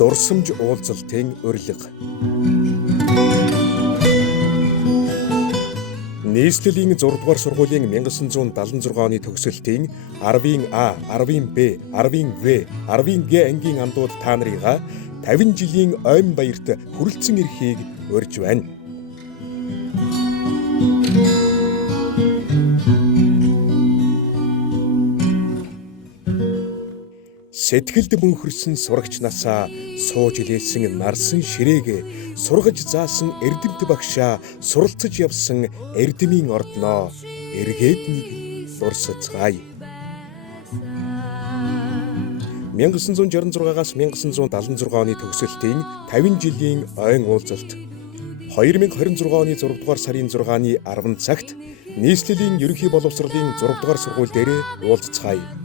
Дурсамж уулзалтын урилга. Нийслэлийн 6 дугаар сургуулийн 1976 оны төгсөлтийн 10-ын А, 10-ын Б, 10-ын В, 10-ын Г ангийн андууд та нарыгаа 50 жилийн ойн баярт хүрэлцэн ирэхийг урьж байна. Сэтгэлд мөнхөрсөн сурагч насаа сууж илээсэн нарсан ширээгээ сургаж заасан эрдэмт багшаа суралцаж явсан эрдмийн ордноо эргээд нэг дурсацгаая. 1966-аас 1976 оны төгсөлтийн 50 жилийн ойн уулзалт 2026 оны 6 дугаар сарын 6-ны 10 цагт нийслэлийн ерөнхий боловсролын 6 дугаар сургууль дээр уулзцгаая.